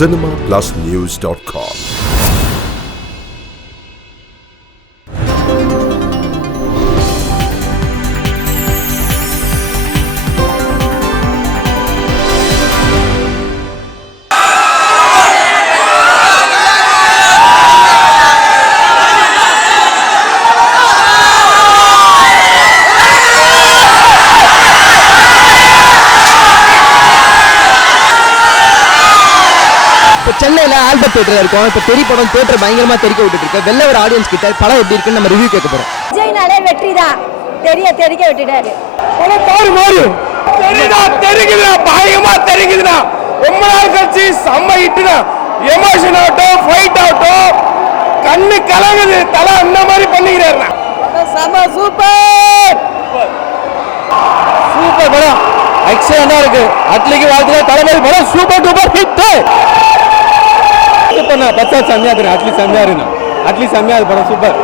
cinemaplusnews.com. சென்னையில் Albert theatre இருக்கும். இப்போ தெரி படம் தியேட்டர் பயங்கரமா தெரிக்க விட்டுட்டு இருக்கு. வெளில ஒரு ஆடியன்ஸ் கிட்ட படம் எப்படி இருக்குன்னு நம்ம ரிவ்யூ கேட்க போறோம். விஜய்னாலே வெற்றி தான். தெரிக்க விட்டுட்டாரு. படம் தாறு மாறு தெரிக்குதுடா, பயங்கரமா தெரிக்குதுடா. ரொம்ப நாள் கழிச்சு செம்ம ஹிட்டுடா. எமோஷன் ஆகட்டும், ஃபைட் ஆகட்டும், கண்ணு கலங்குது. தலை அந்த மாதிரி பண்ணிக்கிறாருண்ணா. செம சூப்பர் சூப்பர் படம் எக்ஸலண்டா இருக்கு. அட்லிக்கு வாழ்த்துக்கள். தளபதி படம் சூப்பர் டூப்பர் ஹிட். சூப்பர்ண்ணா. பச்சா செம்மையா இருக்கு. அட்லி செம்மையா இருக்குண்ணா. அட்லி செம்மையா இருக்கு. படம் சூப்பர்.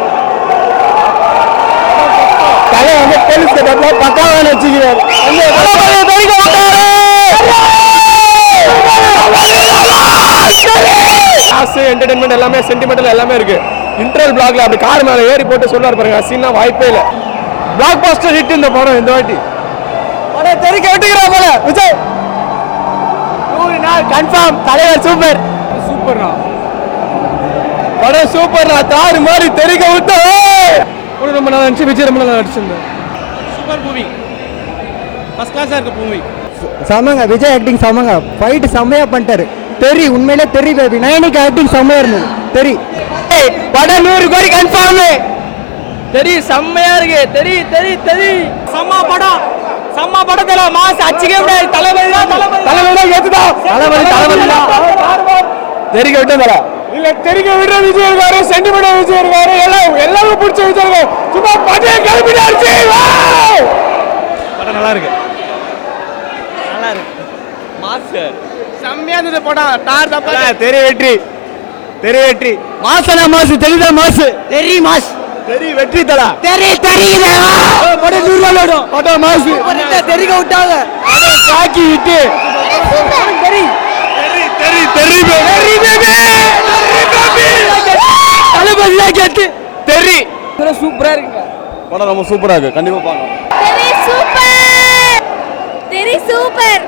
தலை வந்து போலீஸ் கட்டப்ல பக்காவா வச்சுக்கிறாரு. என்டர்டைன்மெண்ட் எல்லாமே சென்டிமெண்டல் எல்லாமே இருக்கு. இன்டர்வல் பிளாக்ல அப்படி கார் மேல ஏறி போட்டு சொல்றாரு பாருங்க. சீனா வாய்ப்பே இல்ல. பிளாக் பாஸ்டர் ஹிட் இந்த படம் இந்த வாட்டி. படம் தெரிக்க விட்டுக்கிறா போல விஜய். 100 நாள் கன்ஃபார்ம். தலைவர் சூப்பர் சூப்பர்ண்ணா. படம் சூப்பர்ண்ணா. தாறு மாதிரி தெரிக்க விட்டு ரொம்ப நல்லா நடிச்சு. விஜய் ரொம்ப நல்லா நடிச்சிருந்தேன். Super movie. ஃபர்ஸ்ட் கிளாஸா இருக்கு மூவி. செம்மங்க. விஜய் ஆக்டிங் செம்மங்க. ஃபைட் செம்மையா பண்ணிட்டாரு. தெரி உண்மையிலே தெரி பேபி. நயனிக்கு ஆக்டிங் செம்மையா இருந்தது. தெரி படம் 100 கோடி கன்ஃபார்ம். தெரி செம்மையா இருக்கு. தெரி செம்ம படம். செம்ம படத்துல மாஸ் அச்சிக்கவே முடியாது. தளபதி தான் ஏத்துதா. தளபதி தான் தெரிக்க விட்டதல இல்ல தெரிக்க விடுற விஜய் இருக்காரு. சென்டிமெண்டல் விஜய் இருக்காரு. எல்லாமே பிடிச்ச விஜய் இருக்காரு. சும்மா பஜே கிளம்பிட்டாரு. படம் நல்லா இருக்கு. நல்லா இருக்கு. மாஸ் செம்மையா இருந்தது படம். தார் தப்பா தெரி வெற்றி மாசனா மாஸ். தெரிதா மாஸ். தெரி மாஸ். தெரி வெற்றி தலா. தெரியுதா படம் 100 ரூபாய் ஓடும். படம் மாஸ். தெரிக்க விட்டாங்க. படம் காக்கி ஹிட். தெரி பேபி. தளபதி தான் கேட்டு தெரி. சூப்பரா இருக்கு. படம் ரொம்ப சூப்பரா இருக்கு. கண்டிப்பா பாருங்க. தெரி சூப்பர்.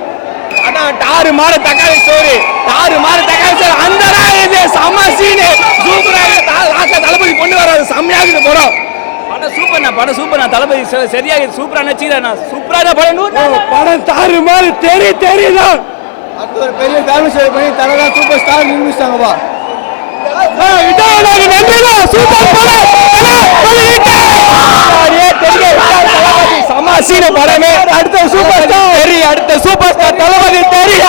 அட தாறு மாறு தக்காளி ஸ்டோரி. அந்த இது சம சீன். சூப்பரா இருக்கு. தளபதி கொண்டு வராது. செம்மையா இருக்கு படம். படம் சூப்பர்ண்ணா. தளபதி சரியா சூப்பரா நடிச்சிருக்காருண்ணா. சூப்பரான படம். படம் தாறு மாறு தெரியுதான். அடுத்து ஒரு பெரிய ஃபேமிலி ஸ்டோரி பண்ணி தலைவர் சூப்பர் ஸ்டார் நிரூபிச்சிட்டாங்கப்பா. சமாசீன படமே. அடுத்த சூப்பர் ஸ்டார் தளபதி தெரிய.